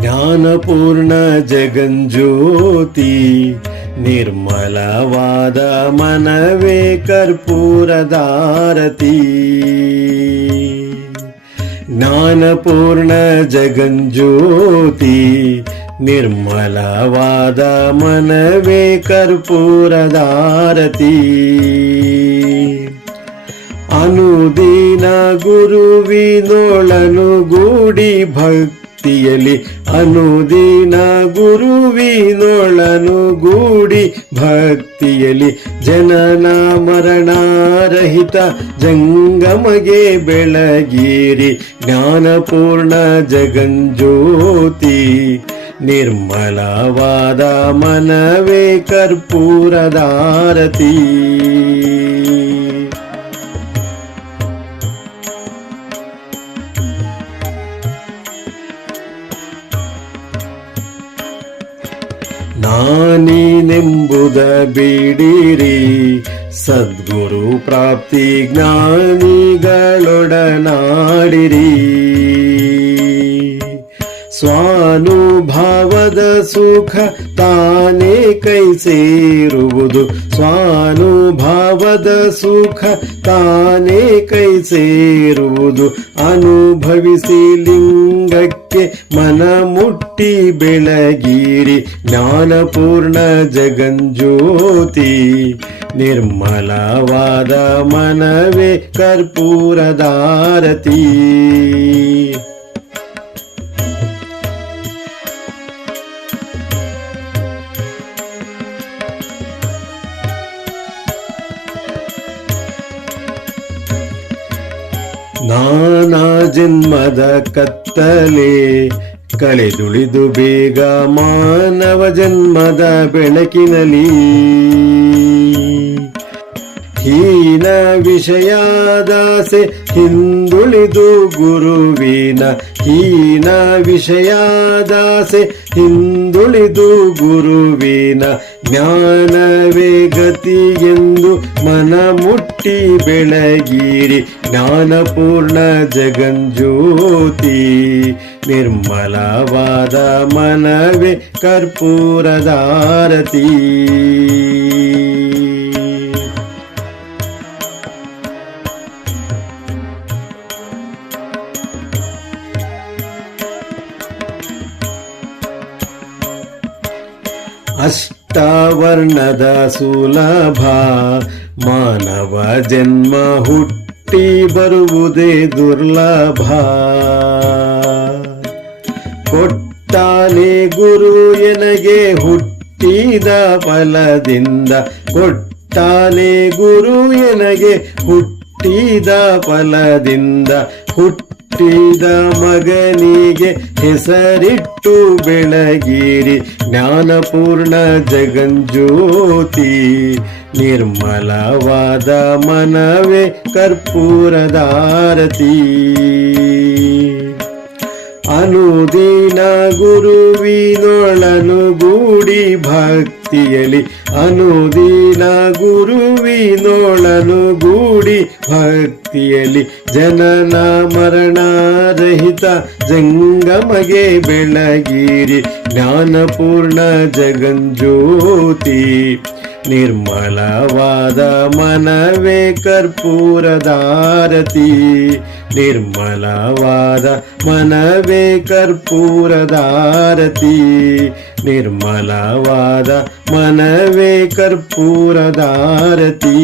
ज्ञानपूर्ण जगञ्ज्योती निर्मलवाद मनवे कर्पूरदारती ज्ञानपूर्ण जगञ्ज्योती निर्मलवाद मनवे कर्पूरदारती अनुदिन गुरुविनोळनुगूडी भक् ಭಕ್ತಿಯಲಿ ಅನುದಿನ ಗುರುವಿನೊಳನು ಗೂಡಿ ಭಕ್ತಿಯಲಿ ಜನನ ಮರಣಾರಹಿತ ಜಂಗಮಗೆ ಬೆಳಗಿರಿ ಜ್ಞಾನಪೂರ್ಣ ಜಗಂಜ್ಯೋತಿ. ನಿರ್ಮಲವಾದ ಮನವೇ ಕರ್ಪೂರದಾರತಿ ನಾನೀನೆಂಬುದ ಬಿಡಿರಿ. ಸದ್ಗುರು ಪ್ರಾಪ್ತಿ ಜ್ಞಾನಿಗಳೊಡನಾಡಿರಿ. ಸ್ವಾನುಭಾವದ ಸುಖ ತಾನೇ ಕೈ ಸೇರುವುದು. ಸ್ವಾನುಭಾವದ ಸುಖ ತಾನೇ ಕೈ ಸೇರುವುದು. ಅನುಭವಿಸಿ ಲಿಂಗಕ್ಕೆ ಮನ ಮುಟ್ಟಿ ಬೆಳಗೀರಿ ಜ್ಞಾನಪೂರ್ಣ ಜಗಂಜ್ಯೋತಿ ನಿರ್ಮಲವಾದ ಮನವೇ ಕರ್ಪೂರದಾರತಿ ನಾನಾ ಜನ್ಮದ ಕತ್ತಲೆ ಕಳೆದುಳಿದು ಬೇಗ ಮಾನವ ಜನ್ಮದ ಬೆಳಕಿನಲಿ ಹೀನ ವಿಷಯಾದಾಸೆ ಹಿಂದುಳಿದು ಗುರುವಿನ ಹೀನ ವಿಷಯಾದಾಸೆ, ಹಿಂದುಳಿದು ಗುರುವಿನ ಜ್ಞಾನವೇ ಗತಿ ಎಂದು ಮನ ಮುಟ್ಟಿ ಬೆಳಗಿರಿ. ಜ್ಞಾನಪೂರ್ಣ ಜಗಂಜ್ಯೋತಿ, ನಿರ್ಮಲವಾದ ಮನವೇ ಕರ್ಪೂರದಾರತಿ ಅಷ್ಟವರ್ಣದ ಸುಲಭ ಮಾನವ ಜನ್ಮ ಹುಟ್ಟಿ ಬರುವುದೇ ದುರ್ಲಭ. ಕೊಟ್ಟಾನೆ ಗುರು ಎನಗೆ ಹುಟ್ಟಿದ ಫಲದಿಂದ, ಕೊಟ್ಟಾನೆ ಗುರು ಎನಗೆ ಹುಟ್ಟಿದ ಫಲದಿಂದ ಹುಟ್ಟಿದ ಮಗನಿಗೆ ಹೆಸರಿಟ್ಟು ಬೆಳಗಿರಿ. ಜ್ಞಾನಪೂರ್ಣ ಜಗಂಜ್ಯೋತಿ ನಿರ್ಮಲವಾದ ಮನವೇ ಕರ್ಪೂರದಾರತಿ ಅನುದೀನ ಗುರುವಿನೊಳನು ಗೂಡಿ ಭಕ್ತಿಯಲಿ ಅನುದೀನ ಗುರುವಿನೊಳನು ಗೂಡಿ ಭಕ್ತಿಯಲಿ ಜನನ ಮರಣರಹಿತ ಜಂಗಮಗೆ ಬೆಳಗಿರಿ ಜ್ಞಾನಪೂರ್ಣ ಜಗಂಜ್ಯೋತಿ ನಿರ್ಮಲವಾದ ಮನವೇ ಕರ್ಪೂರದಾರತಿ ನಿರ್ಮಲವಾದ ಮನವೇ ಕರ್ಪೂರದಾರತಿ ನಿರ್ಮಲವಾದ ಮನವೇ ಕರ್ಪೂರದಾರತಿ